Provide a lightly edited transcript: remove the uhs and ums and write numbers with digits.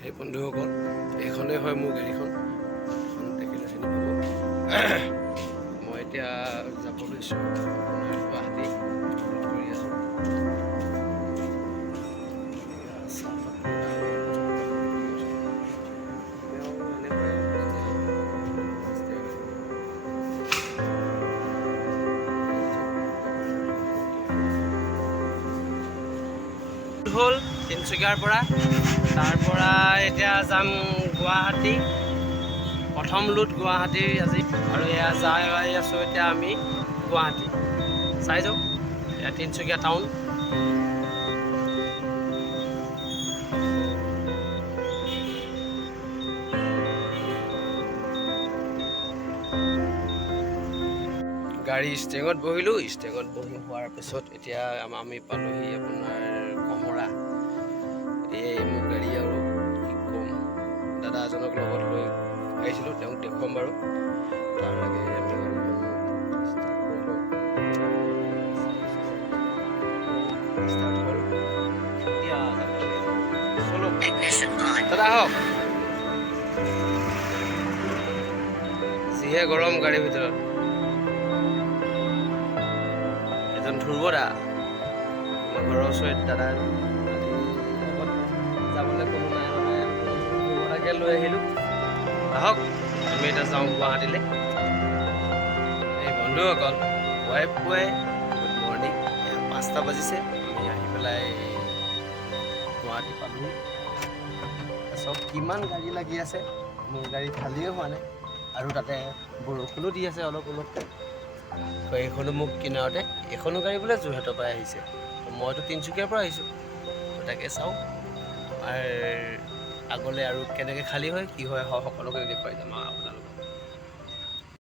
সেই বন্ধুসকল এইখনেই হয় মোৰ গাড়ীখন এখন দেখিলে চিনি পাব মই এতিয়া যাব লৈছোঁ গুৱাহাটী কৰি আছোঁ হ'ল তিনিচুকীয়াৰ পৰা তাৰ পৰা এতিয়া যাম গুৱাহাটী প্ৰথম লুট গুৱাহাটী আজি আৰু এয়া যাই আছোঁ এতিয়া আমি গুৱাহাটী চাই যাওঁ এয়া তিনিচুকীয়া টাউন গাড়ী ষ্টেঙত বহিলোঁ ষ্টেঙত বহি হোৱাৰ পিছত এতিয়া আমি পালোহি আপোনাৰ কমৰা এই মোৰ গাড়ী আৰু কি ক'ম দাদা এজনক লগত লৈ আহিছিলোঁ তেওঁক দেখুৱাম বাৰু তাৰ লাগে আমি দাদা আহক যিহে গৰম গাড়ীৰ ভিতৰত এজন ধ্ৰুৱ দা আমাৰ ঘৰৰ ওচৰত দাদা লগত যাবলৈ কোনো নাই নহয় ধ্ৰুৱ দাকে লৈ আহিলোঁ আহক আমি এতিয়া যাওঁ গুৱাহাটীলৈ এই বন্ধুসকল পুৱাই পুৱাই গুড মৰ্ণিং 5টা বাজিছে আমি আহি পেলাই গুৱাহাটী পালোঁ চব কিমান গাড়ী লাগি আছে মোৰ গাড়ী খালীয়ে হোৱা নাই আৰু তাতে বৰষুণো দি আছে অলপ অলপকৈ এইখনো মোক কিনাৰতে এইখনো গাড়ী বোলে যোৰহাটৰ পৰা আহিছে মইতো তিনিচুকীয়াৰ পৰা আহিছোঁ তো তাকে চাওঁ আমাৰ আগলৈ আৰু কেনেকৈ খালী হয় কি হয় সকলোকে দেখুৱাই যাম আপোনালোকক